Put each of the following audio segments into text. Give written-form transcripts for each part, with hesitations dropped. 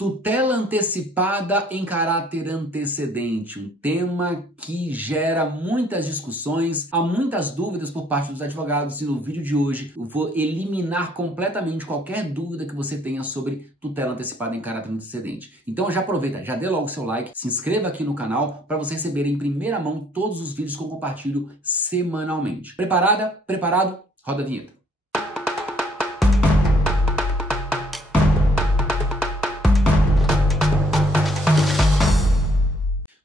Tutela antecipada em caráter antecedente, um tema que gera muitas discussões, há muitas dúvidas por parte dos advogados e no vídeo de hoje eu vou eliminar completamente qualquer dúvida que você tenha sobre tutela antecipada em caráter antecedente. Então já aproveita, já dê logo seu like, se inscreva aqui no canal para você receber em primeira mão todos os vídeos que eu compartilho semanalmente. Preparada? Preparado? Roda a vinheta.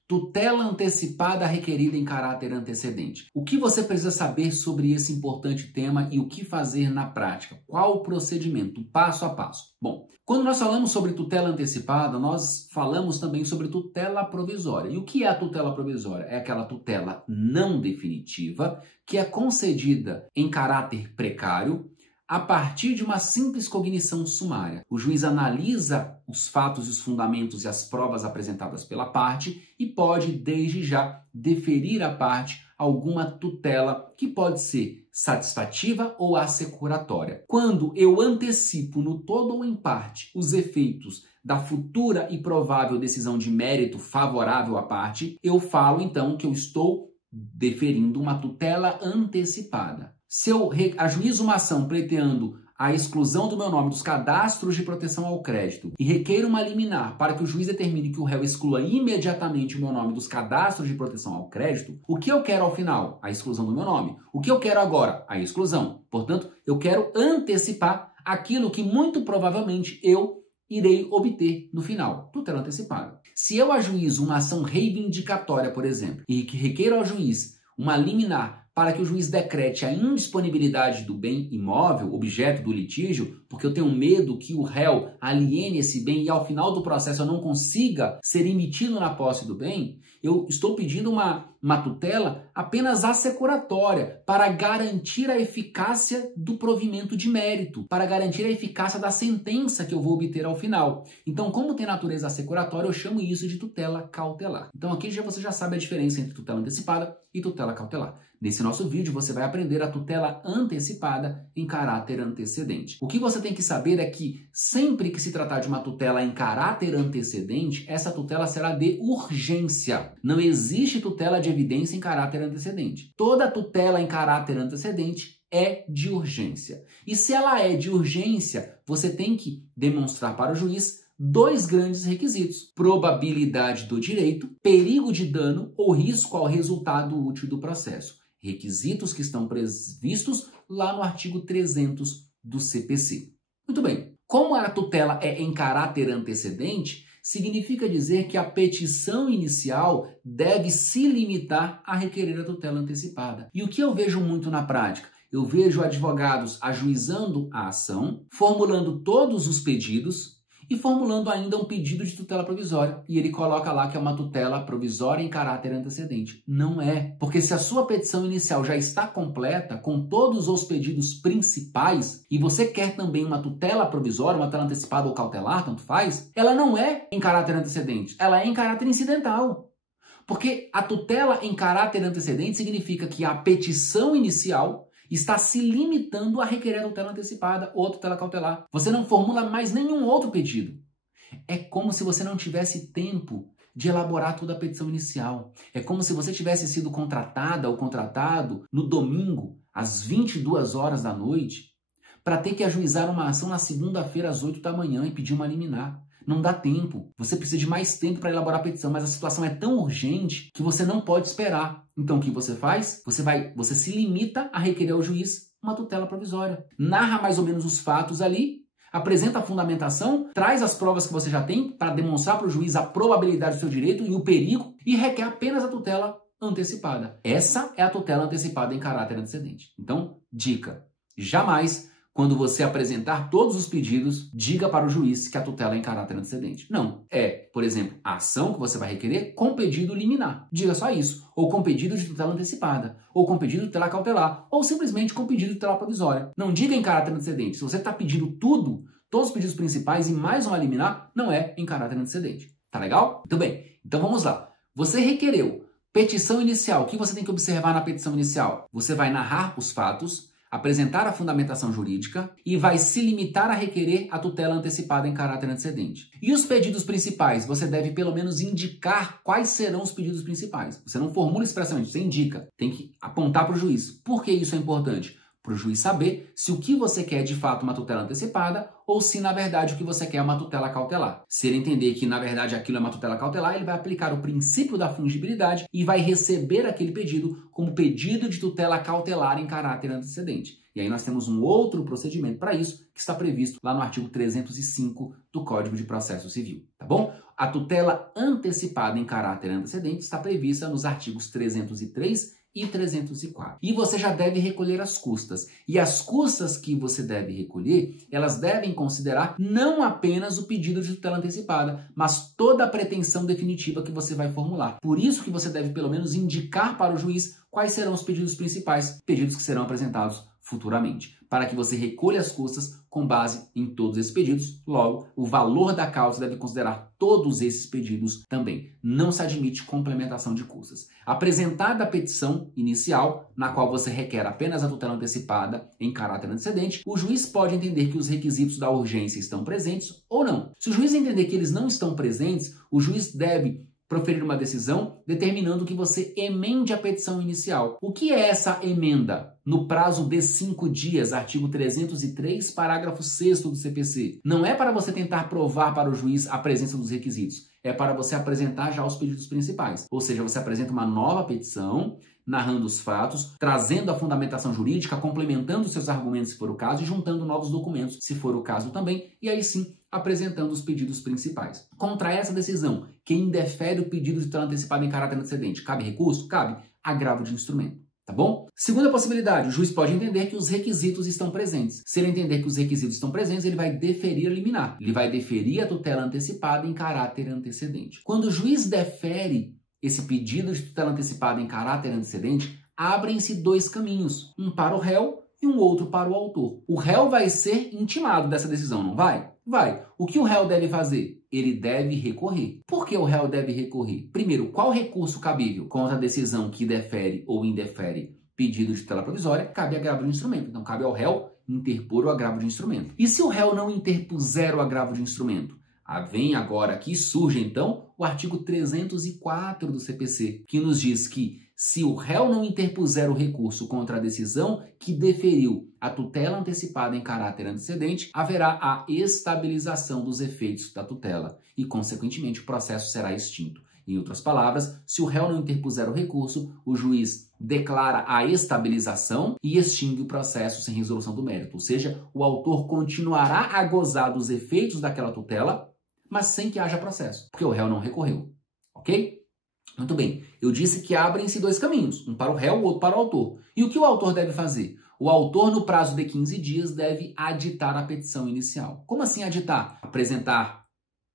Tutela antecipada requerida em caráter antecedente. O que você precisa saber sobre esse importante tema e o que fazer na prática? Qual o procedimento, passo a passo? Bom, quando nós falamos sobre tutela antecipada, nós falamos também sobre tutela provisória. E o que é a tutela provisória? É aquela tutela não definitiva que é concedida em caráter precário, a partir de uma simples cognição sumária. O juiz analisa os fatos e os fundamentos e as provas apresentadas pela parte e pode, desde já, deferir à parte alguma tutela que pode ser satisfativa ou assecuratória. Quando eu antecipo no todo ou em parte os efeitos da futura e provável decisão de mérito favorável à parte, eu falo então que eu estou deferindo uma tutela antecipada. Se eu ajuizo uma ação pleiteando a exclusão do meu nome dos cadastros de proteção ao crédito e requeiro uma liminar para que o juiz determine que o réu exclua imediatamente o meu nome dos cadastros de proteção ao crédito, o que eu quero ao final? A exclusão do meu nome. O que eu quero agora? A exclusão. Portanto, eu quero antecipar aquilo que muito provavelmente eu irei obter no final. Tutela antecipada. Se eu ajuizo uma ação reivindicatória, por exemplo, e que requeiro ao juiz uma liminar para que o juiz decrete a indisponibilidade do bem imóvel, objeto do litígio, porque eu tenho medo que o réu aliene esse bem e ao final do processo eu não consiga ser emitido na posse do bem, eu estou pedindo uma tutela apenas assecuratória para garantir a eficácia do provimento de mérito, para garantir a eficácia da sentença que eu vou obter ao final. Então, como tem natureza assecuratória, eu chamo isso de tutela cautelar. Então, aqui você já sabe a diferença entre tutela antecipada e tutela cautelar. Nesse nosso vídeo, você vai aprender a tutela antecipada em caráter antecedente. O que você tem que saber é que, sempre que se tratar de uma tutela em caráter antecedente, essa tutela será de urgência. Não existe tutela de evidência em caráter antecedente. Toda tutela em caráter antecedente é de urgência. E se ela é de urgência, você tem que demonstrar para o juiz dois grandes requisitos: probabilidade do direito, perigo de dano ou risco ao resultado útil do processo. Requisitos que estão previstos lá no artigo 300 do CPC. Muito bem. Como a tutela é em caráter antecedente, significa dizer que a petição inicial deve se limitar a requerer a tutela antecipada. E o que eu vejo muito na prática? Eu vejo advogados ajuizando a ação, formulando todos os pedidos e formulando ainda um pedido de tutela provisória. E ele coloca lá que é uma tutela provisória em caráter antecedente. Não é. Porque se a sua petição inicial já está completa, com todos os pedidos principais, e você quer também uma tutela provisória, uma tutela antecipada ou cautelar, tanto faz, ela não é em caráter antecedente, ela é em caráter incidental. Porque a tutela em caráter antecedente significa que a petição inicial está se limitando a requerer a tutela antecipada ou tutela cautelar. Você não formula mais nenhum outro pedido. É como se você não tivesse tempo de elaborar toda a petição inicial. É como se você tivesse sido contratada ou contratado no domingo, às 22 horas da noite, para ter que ajuizar uma ação na segunda-feira às 8 da manhã e pedir uma liminar. Não dá tempo. Você precisa de mais tempo para elaborar a petição, mas a situação é tão urgente que você não pode esperar. Então o que você faz? Você se limita a requerer ao juiz uma tutela provisória. Narra mais ou menos os fatos ali, apresenta a fundamentação, traz as provas que você já tem para demonstrar para o juiz a probabilidade do seu direito e o perigo e requer apenas a tutela antecipada. Essa é a tutela antecipada em caráter antecedente. Então, dica: jamais, quando você apresentar todos os pedidos, diga para o juiz que a tutela é em caráter antecedente. Não. É, por exemplo, a ação que você vai requerer com pedido liminar. Diga só isso. Ou com pedido de tutela antecipada. Ou com pedido de tutela cautelar. Ou simplesmente com pedido de tutela provisória. Não diga em caráter antecedente. Se você está pedindo tudo, todos os pedidos principais e mais uma liminar, não é em caráter antecedente. Tá legal? Muito bem. Então vamos lá. Você requereu petição inicial. O que você tem que observar na petição inicial? Você vai narrar os fatos, apresentar a fundamentação jurídica e vai se limitar a requerer a tutela antecipada em caráter antecedente. E os pedidos principais? Você deve pelo menos indicar quais serão os pedidos principais. Você não formula expressamente, você indica. Tem que apontar para o juiz. Por que isso é importante? Para o juiz saber se o que você quer é de fato uma tutela antecipada ou se na verdade o que você quer é uma tutela cautelar. Se ele entender que na verdade aquilo é uma tutela cautelar, ele vai aplicar o princípio da fungibilidade e vai receber aquele pedido como pedido de tutela cautelar em caráter antecedente. E aí nós temos um outro procedimento para isso que está previsto lá no artigo 305 do Código de Processo Civil, tá bom? A tutela antecipada em caráter antecedente está prevista nos artigos 303 e 304. E você já deve recolher as custas. E as custas que você deve recolher, elas devem considerar não apenas o pedido de tutela antecipada, mas toda a pretensão definitiva que você vai formular. Por isso que você deve pelo menos indicar para o juiz quais serão os pedidos principais, pedidos que serão apresentados futuramente, para que você recolha as custas com base em todos esses pedidos. Logo, o valor da causa deve considerar todos esses pedidos também. Não se admite complementação de custas. Apresentada a petição inicial, na qual você requer apenas a tutela antecipada em caráter antecedente, o juiz pode entender que os requisitos da urgência estão presentes ou não. Se o juiz entender que eles não estão presentes, o juiz deve proferir uma decisão determinando que você emende a petição inicial. O que é essa emenda? No prazo de 5 dias, artigo 303, parágrafo 6º do CPC. Não é para você tentar provar para o juiz a presença dos requisitos, é para você apresentar já os pedidos principais. Ou seja, você apresenta uma nova petição, narrando os fatos, trazendo a fundamentação jurídica, complementando seus argumentos se for o caso e juntando novos documentos se for o caso também, e aí sim apresentando os pedidos principais. Contra essa decisão, quem indefere o pedido de tutela antecipada em caráter antecedente, cabe recurso? Cabe. Agravo de instrumento. Tá bom? Segunda possibilidade, o juiz pode entender que os requisitos estão presentes. Se ele entender que os requisitos estão presentes, ele vai deferir a liminar. Ele vai deferir a tutela antecipada em caráter antecedente. Quando o juiz defere esse pedido de tutela antecipada em caráter antecedente, abrem-se 2 caminhos, um para o réu e um outro para o autor. O réu vai ser intimado dessa decisão, não vai? Vai. O que o réu deve fazer? Ele deve recorrer. Por que o réu deve recorrer? Primeiro, qual recurso cabível contra a decisão que defere ou indefere pedido de tutela provisória? Cabe agravo de instrumento. Então, cabe ao réu interpor o agravo de instrumento. E se o réu não interpuser o agravo de instrumento? Vem agora aqui, surge então o artigo 304 do CPC, que nos diz que se o réu não interpuser o recurso contra a decisão que deferiu a tutela antecipada em caráter antecedente, haverá a estabilização dos efeitos da tutela e, consequentemente, o processo será extinto. Em outras palavras, se o réu não interpuser o recurso, o juiz declara a estabilização e extingue o processo sem resolução do mérito. Ou seja, o autor continuará a gozar dos efeitos daquela tutela, mas sem que haja processo, porque o réu não recorreu. Ok? Muito bem, eu disse que abrem-se 2 caminhos, um para o réu, o outro para o autor. E o que o autor deve fazer? O autor, no prazo de 15 dias, deve aditar a petição inicial. Como assim aditar? Apresentar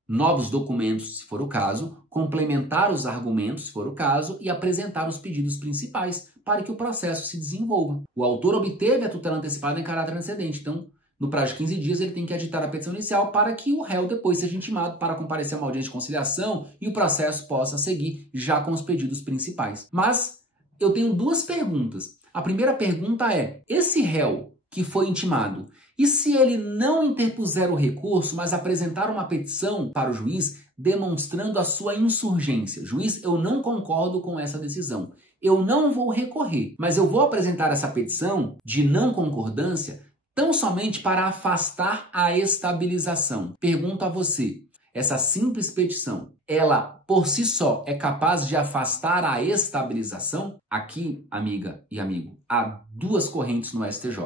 novos documentos, se for o caso, complementar os argumentos, se for o caso, e apresentar os pedidos principais para que o processo se desenvolva. O autor obteve a tutela antecipada em caráter antecedente, então, no prazo de 15 dias, ele tem que aditar a petição inicial para que o réu depois seja intimado para comparecer a uma audiência de conciliação e o processo possa seguir já com os pedidos principais. Mas eu tenho 2 perguntas. A primeira pergunta é, esse réu que foi intimado, e se ele não interpuser o recurso, mas apresentar uma petição para o juiz demonstrando a sua insurgência? Juiz, eu não concordo com essa decisão. Eu não vou recorrer, mas eu vou apresentar essa petição de não concordância tão somente para afastar a estabilização. Pergunto a você, essa simples petição, ela por si só é capaz de afastar a estabilização? Aqui, amiga e amigo, há 2 correntes no STJ.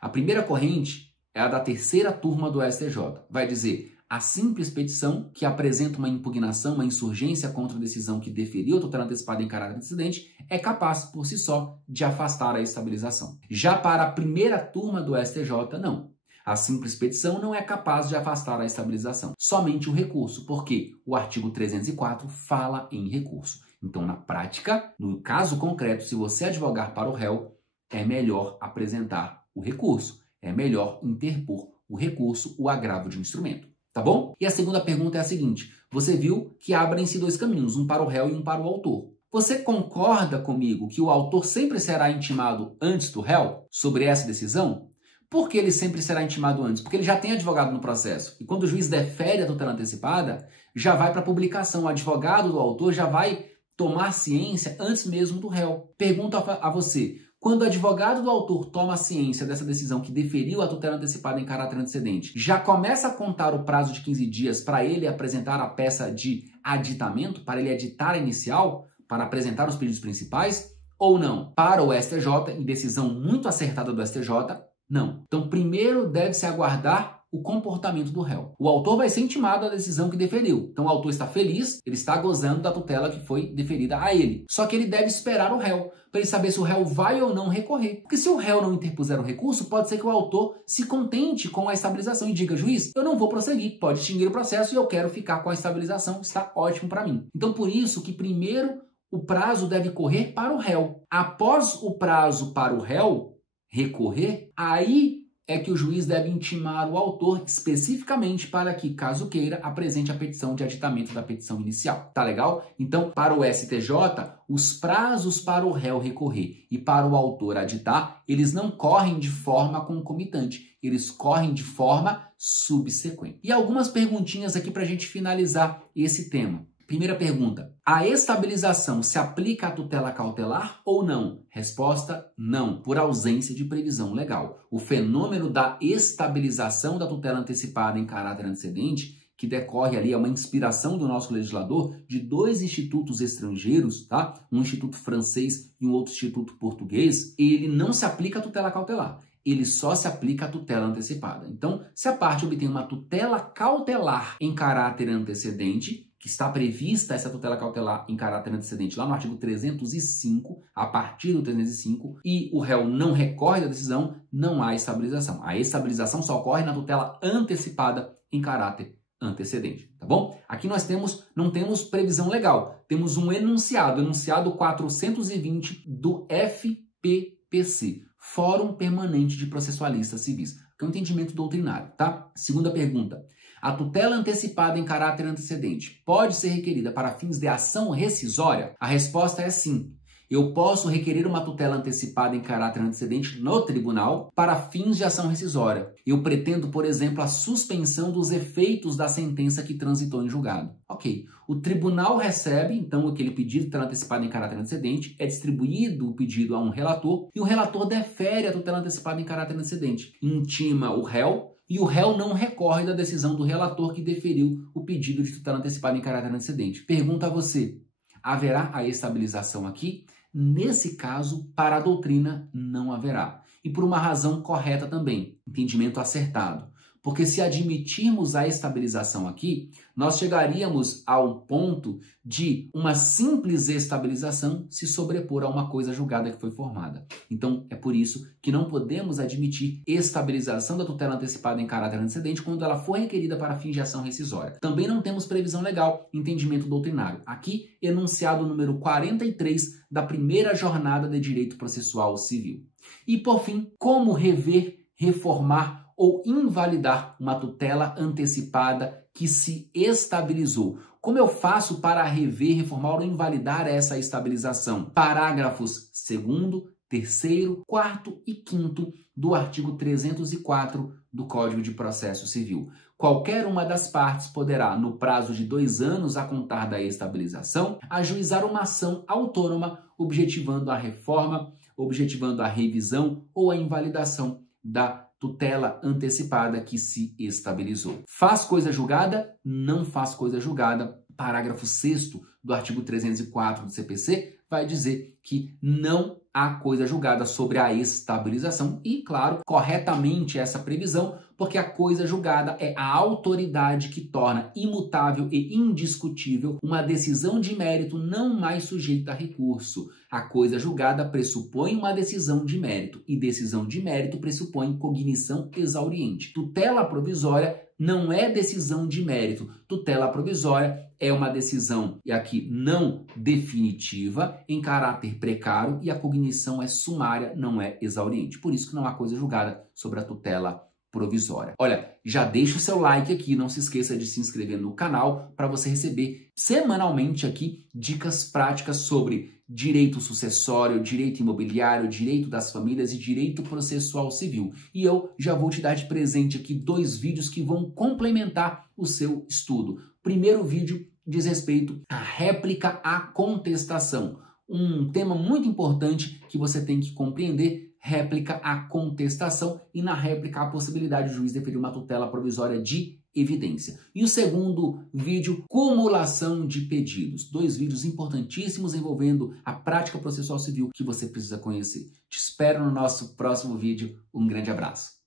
A primeira corrente é a da 3ª turma do STJ. Vai dizer, a simples petição que apresenta uma impugnação, uma insurgência contra a decisão que deferiu a tutela antecipada em caráter antecedente é capaz, por si só, de afastar a estabilização. Já para a 1ª turma do STJ, não. A simples petição não é capaz de afastar a estabilização. Somente o recurso, porque o artigo 304 fala em recurso. Então, na prática, no caso concreto, se você advogar para o réu, é melhor apresentar o recurso. É melhor interpor o recurso, o agravo de instrumento. Tá bom? E a segunda pergunta é a seguinte. Você viu que abrem-se 2 caminhos, um para o réu e um para o autor. Você concorda comigo que o autor sempre será intimado antes do réu sobre essa decisão? Por que ele sempre será intimado antes? Porque ele já tem advogado no processo. E quando o juiz defere a tutela antecipada, já vai para publicação. O advogado do autor já vai tomar ciência antes mesmo do réu. Pergunto a você, quando o advogado do autor toma ciência dessa decisão que deferiu a tutela antecipada em caráter antecedente, já começa a contar o prazo de 15 dias para ele apresentar a peça de aditamento, para ele aditar a inicial, para apresentar os pedidos principais, ou não? Para o STJ, em decisão muito acertada do STJ, não. Então, primeiro deve-se aguardar o comportamento do réu. O autor vai ser intimado à decisão que deferiu. Então, o autor está feliz, ele está gozando da tutela que foi deferida a ele. Só que ele deve esperar o réu, para ele saber se o réu vai ou não recorrer. Porque se o réu não interpuser o recurso, pode ser que o autor se contente com a estabilização e diga, juiz, eu não vou prosseguir, pode extinguir o processo e eu quero ficar com a estabilização, está ótimo para mim. Então, por isso que primeiro o prazo deve correr para o réu. Após o prazo para o réu recorrer, aí é que o juiz deve intimar o autor especificamente para que, caso queira, apresente a petição de aditamento da petição inicial. Tá legal? Então, para o STJ, os prazos para o réu recorrer e para o autor aditar, eles não correm de forma concomitante, eles correm de forma subsequente. E algumas perguntinhas aqui para a gente finalizar esse tema. Primeira pergunta, a estabilização se aplica à tutela cautelar ou não? Resposta, não, por ausência de previsão legal. O fenômeno da estabilização da tutela antecipada em caráter antecedente, que decorre ali, é uma inspiração do nosso legislador, de dois institutos estrangeiros, tá? Um instituto francês e um outro instituto português, ele não se aplica à tutela cautelar. Ele só se aplica à tutela antecipada. Então, se a parte obtém uma tutela cautelar em caráter antecedente, que está prevista essa tutela cautelar em caráter antecedente lá no artigo 305, a partir do 305, e o réu não recorre da decisão, não há estabilização. A estabilização só ocorre na tutela antecipada em caráter antecedente, tá bom? Aqui nós não temos previsão legal, temos um enunciado 420 do FPPC, Fórum Permanente de Processualistas Civis, que é um entendimento doutrinário, tá? Segunda pergunta. A tutela antecipada em caráter antecedente pode ser requerida para fins de ação rescisória? A resposta é sim. Eu posso requerer uma tutela antecipada em caráter antecedente no tribunal para fins de ação rescisória. Eu pretendo, por exemplo, a suspensão dos efeitos da sentença que transitou em julgado. Ok. O tribunal recebe, então, aquele pedido de tutela antecipada em caráter antecedente, é distribuído o pedido a um relator e o relator defere a tutela antecipada em caráter antecedente. Intima o réu, e o réu não recorre da decisão do relator que deferiu o pedido de tutela antecipada em caráter antecedente. Pergunto a você, haverá a estabilização aqui? Nesse caso, para a doutrina, não haverá. E por uma razão correta também, entendimento acertado. Porque se admitirmos a estabilização aqui, nós chegaríamos ao ponto de uma simples estabilização se sobrepor a uma coisa julgada que foi formada. Então, é por isso que não podemos admitir estabilização da tutela antecipada em caráter antecedente quando ela for requerida para fins de ação rescisória. Também não temos previsão legal, entendimento doutrinário. Aqui, enunciado número 43 da primeira jornada de direito processual civil. E, por fim, como rever, reformar ou invalidar uma tutela antecipada que se estabilizou. Como eu faço para rever, reformar ou invalidar essa estabilização? Parágrafos 2º, 3º, 4º e 5º do artigo 304 do Código de Processo Civil. Qualquer uma das partes poderá, no prazo de 2 anos a contar da estabilização, ajuizar uma ação autônoma, objetivando a reforma, objetivando a revisão ou a invalidação da tutela antecipada que se estabilizou. Faz coisa julgada? Não faz coisa julgada. Parágrafo 6º do artigo 304 do CPC vai dizer que não há coisa julgada sobre a estabilização e, claro, corretamente essa previsão, porque a coisa julgada é a autoridade que torna imutável e indiscutível uma decisão de mérito não mais sujeita a recurso. A coisa julgada pressupõe uma decisão de mérito e decisão de mérito pressupõe cognição exauriente. Tutela provisória não é decisão de mérito. Tutela provisória é uma decisão, e aqui não definitiva, em caráter precário, e a cognição é sumária, não é exauriente. Por isso que não há coisa julgada sobre a tutela provisória. Olha, já deixa o seu like aqui, não se esqueça de se inscrever no canal para você receber semanalmente aqui dicas práticas sobre direito sucessório, direito imobiliário, direito das famílias e direito processual civil. E eu já vou te dar de presente aqui 2 vídeos que vão complementar o seu estudo. Primeiro vídeo diz respeito à réplica à contestação. Um tema muito importante que você tem que compreender: réplica à contestação, e na réplica a possibilidade do juiz deferir uma tutela provisória de evidência. E o segundo vídeo, cumulação de pedidos. 2 vídeos importantíssimos envolvendo a prática processual civil que você precisa conhecer. Te espero no nosso próximo vídeo. Um grande abraço.